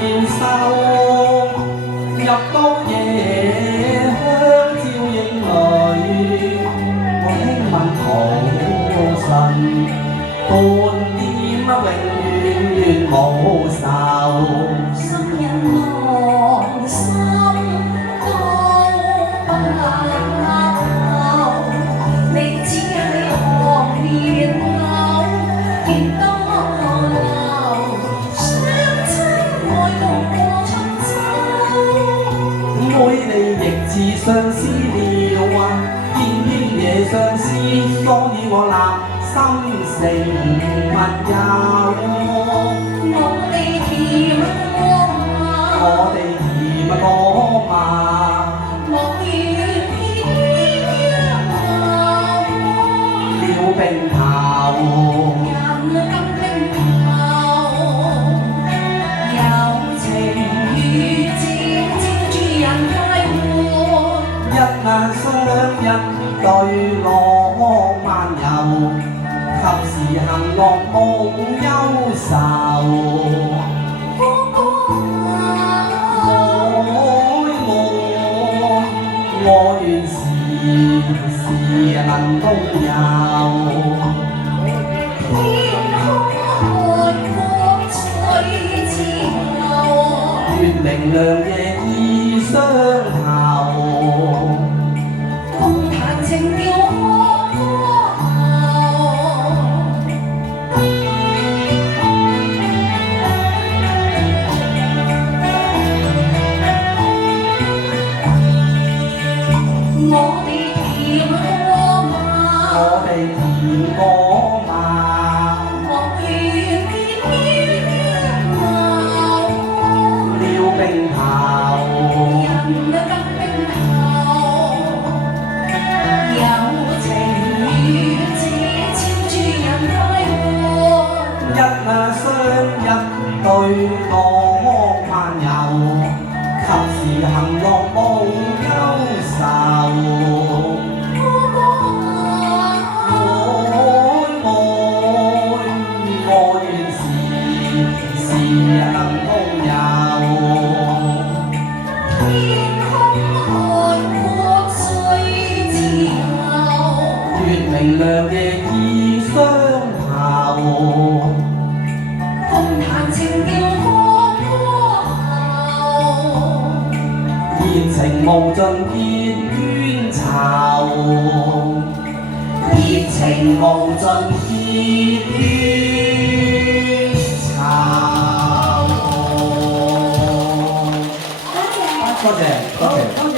見收，入到夜香照影裏，我輕吻桃唇，半點永遠無愁。心因望心都不留，你只係學年老，見多留，相親愛渡過春秋。妹你亦似相思了啊，偏偏夜相思，所以我立心成密友。我哋甜過嘛，我願天了冰頭，人跟冰頭，友情如箭照住人快活，一眼相一對浪漫遊，及時行樂無憂愁。我願時時能共遊，天空海闊水自由，月明亮夜意相投，共彈情調可我哋甜過嘛，我願天了冰頭，人跟冰頭，友情如箭照住人快活，一眼相一對浪漫遊，及時行樂無憂愁。我願時時能共遊，天空海闊水自由，月明亮夜意相投，共彈情調可熱情無盡結冤仇，熱情無盡結冤仇。多謝。